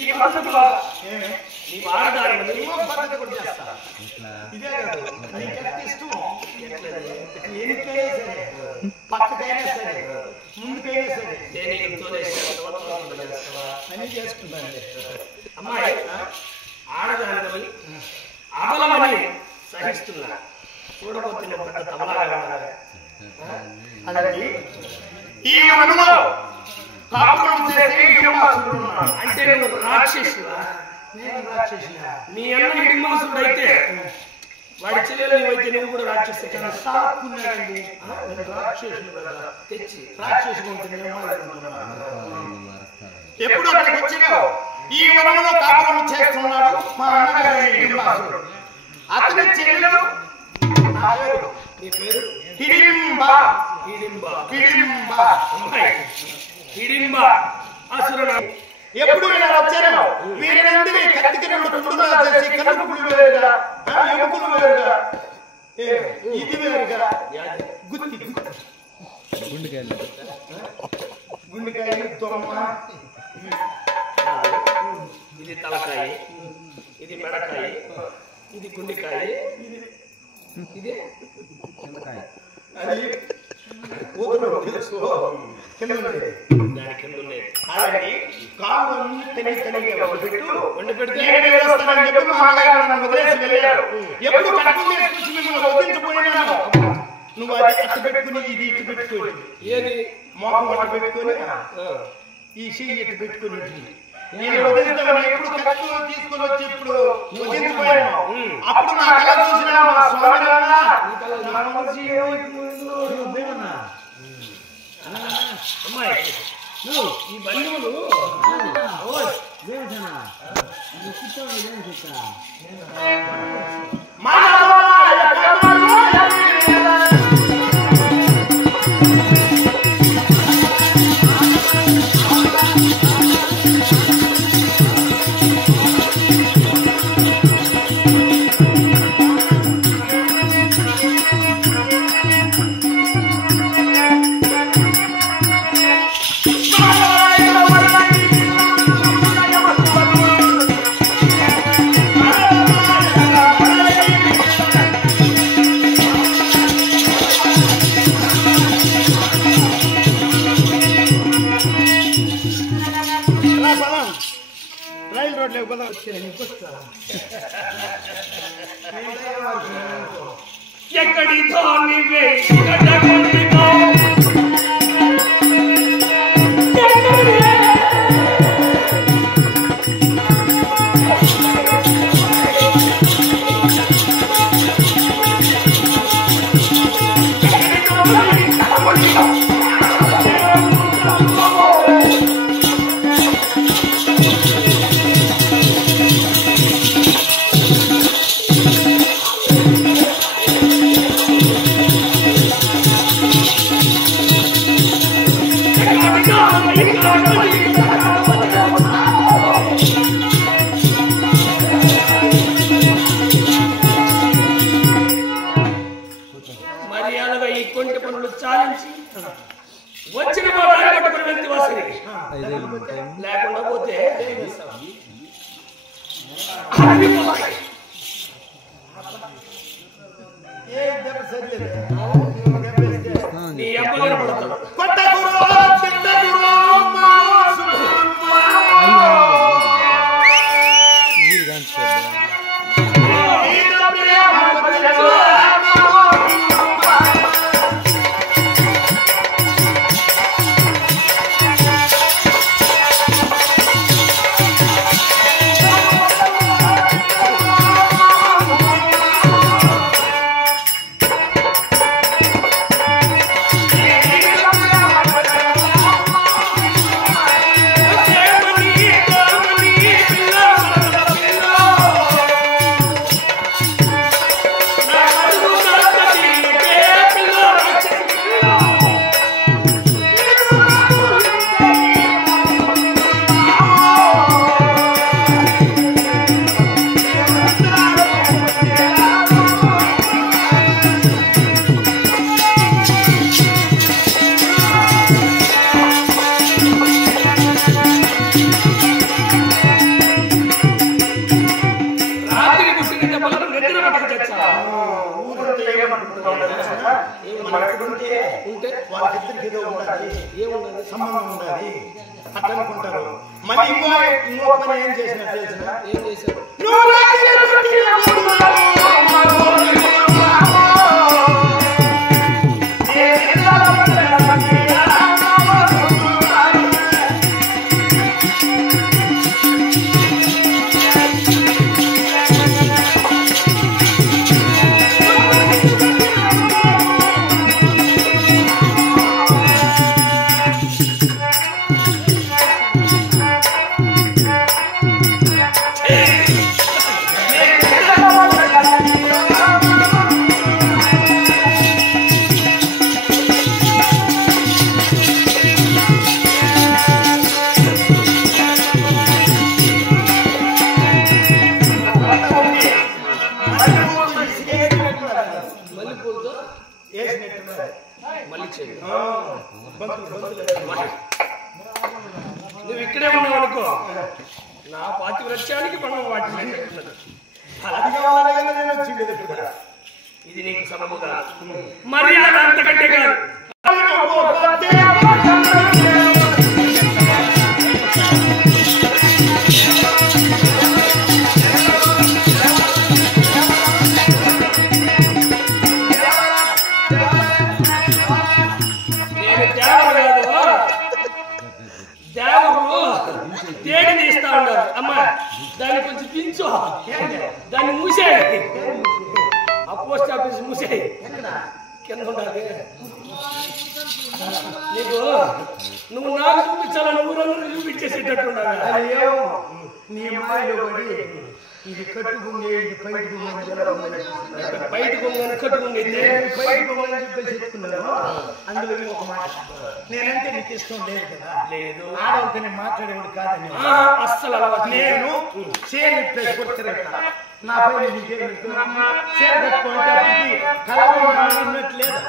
ఈ పద్ధతి బాగా నీ ఆడదాన్ని పద్ధతి కూడా చేస్తా ఇదే కాదు నీకెంత ఇష్టం ఎనికైనా సరే పక్కకైనా సరే ముందుకైనా సరే అని చేసుకుంటాను అమ్మాయి ఆడదాని అబలమని సహిస్తున్నా చూడబోతున్న పెద్ద తమలాగా అలాగే ఈ మనలో అంటే నువ్వు రాక్షసుడా నీ అన్న హిడింబాసుడు అయితే వాడి చెల్లెలు నువ్వైతే నువ్వు కూడా రాక్షసు సాకున్నాడండి తెచ్చి రాక్షసు ఎప్పుడు అక్కడికి వచ్చినావు ఈ వనంలో కాపురం చేస్తున్నాడు మా అన్నగారి హిడింబాసుడు అతని చెల్లెలు నీ పేరు హిడింబ హిడింబ హిడింబ హిడింబ అసురుడు ఎప్పుడు వచ్చారో వీరందరి కత్తికి రెండు కుండుగా చేసి కనుపులు వేరుగా ఎముకలు వేరుగా ఇది వేరుగా గుత్తి గుండెకాయలు గుండెకాయలు దొమ్మ ఇది తలకాయ ఇది మెడకాయ ఇది గుండెకాయ ఇది అది ఊదరు తెలుసు దాని కింద ఉండేది అలాగే కాళ్ళు అన్ని తనిగా వండి పెడితే వస్తానని చెప్పి మా అన్నగారు నన్ను వదిలేసి వెళ్ళారు ఎప్పుడు కట్టుకుని తీసుకొచ్చి మిమ్మల్ని వదిలించిపోయినాను నువ్వు అది అట్టు పెట్టుకుని ఇది ఇటు పెట్టుకోండి ఏది మోహం అట్టు పెట్టుకొని ఈ చెయ్యి ఇటు పెట్టుకుని నేను వదిలించాను ఎప్పుడు కట్టు తీసుకొని వచ్చి ఇప్పుడు వదిలించిపోయాను అప్పుడు నా కళ చూసిన మా స్వామి అమ్మాయి ఈ బంధువులు ఎక్కడితో నీవే మర్యాదగా ఈ కొంటి పనులు చాలించి వచ్చిన లేకుండా పోతే నీ అబ్బగారు పడతాడు నిద్ర ఉంటే వాళ్ళిద్దరికి ఏదో ఉండాలి, ఏముండాలి, సంబంధం ఉండాలి అట్లా అనుకుంటారు. మళ్ళీ ఇంకో పని ఏం చేశారు? నువ్వు ఇక్కడే ఉన్నావు అనుకో, నా పాతి వృక్షానికి మనం వాటి ఇది నీకు సమము కాదు, మర్యాద అంతకంటే కాదు. తేడిని ఇస్తా ఉన్నారు అమ్మా, దాన్ని కొంచెం దించు, దాన్ని మూసేయండి, ఆ పోస్ట్ ఆఫీస్ మూసేయి, కింద ఉండాలి. నీకు నువ్వు నాకు చూపించాలని ఊరందరూ చూపించేసేటట్టు ఉండాలి. ఇది కట్టుకుంగే, ఇది బయట బయట కొంగని కట్టుకుంగే, బయట కొంగని చెప్పేసి చెప్పుకున్నాను. అందులో ఒక మాట, నేనంటే నీకు ఇష్టం లేదు కదా, లేదు ఆడవుతో నేను మాట్లాడేవాడు కాదని అస్సలు అలవాటు. నేను చీర ఇప్పేసి కొట్టరేట నా పైన నీకేమి చీర కట్టుకుంటే కలవట్లేదు.